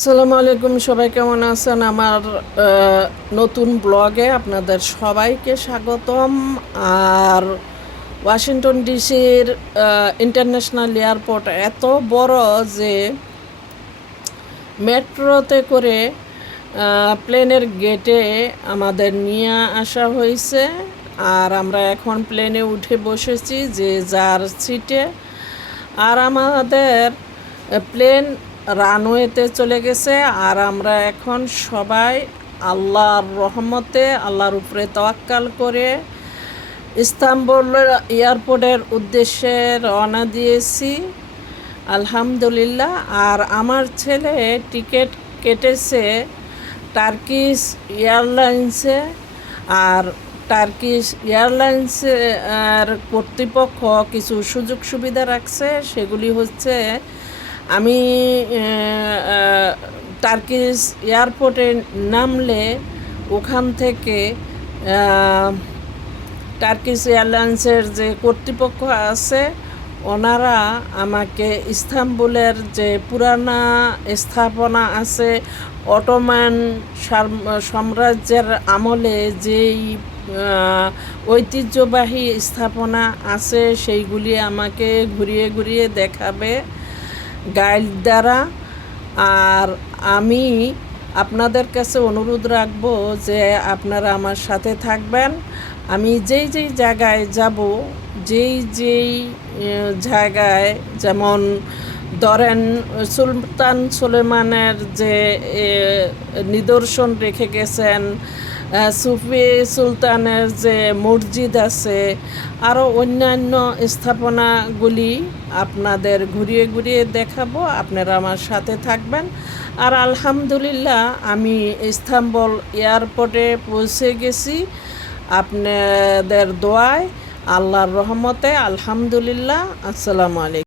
আসসালামু আলাইকুম, সবাই কেমন আছেন? আমার নতুন ব্লগে আপনাদের সবাইকে স্বাগতম। আর ওয়াশিংটন ডিসির ইন্টারন্যাশনাল এয়ারপোর্ট এত বড় যে মেট্রোতে করে প্লেনের গেটে আমাদের নিয়ে আসা হয়েছে। আর আমরা এখন প্লেনে উঠে বসেছি যে যার সিটে। আর আমাদের প্লেন রানওয়েতে চলে গেছে। আর আমরা এখন সবাই আল্লাহর রহমতে আল্লাহর উপরে তাওয়াক্কাল করে ইস্তাম্বুল এয়ারপোর্টের উদ্দেশ্যে রওনা দিয়েছি, আলহামদুলিল্লাহ। আর আমার ছেলে টিকিট কেটেছে টার্কিশ এয়ারলাইন্সে। আর টার্কিশ এয়ারলাইন্সের কর্তৃপক্ষ কিছু সুযোগ সুবিধা রাখছে। সেগুলি হচ্ছে, আমি টার্কিশ এয়ারপোর্টে নামলে ওখান থেকে টার্কিশ এয়ারলাইন্সের যে কর্তৃপক্ষ আছে ওনারা আমাকে ইস্তাম্বুলের যে পুরানা স্থাপনা আছে, অটোমান সাম্রাজ্যের আমলে যেই ঐতিহ্যবাহী স্থাপনা আছে সেইগুলি আমাকে ঘুরিয়ে ঘুরিয়ে দেখাবে গাইড দ্বারা। আর আমি আপনাদের কাছে অনুরোধ রাখব যে আপনারা আমার সাথে থাকবেন। আমি যেই যেই জায়গায় যাব, যেই যেই জায়গায়, যেমন ধরেন সুলতান সুলেমানের যে নিদর্শন রেখে গেছেন, সুফি সুলতানের যে মসজিদ আছে, আরও অন্যান্য স্থাপনাগুলি আপনাদের ঘুরিয়ে ঘুরিয়ে দেখাবো। আপনারা আমার সাথে থাকবেন। আর আলহামদুলিল্লাহ আমি ইস্তাম্বুল এয়ারপোর্টে পৌঁছে গেছি আপনাদের দোয়ায়, আল্লাহর রহমতে, আলহামদুলিল্লাহ। আসসালামু আলাইকুম।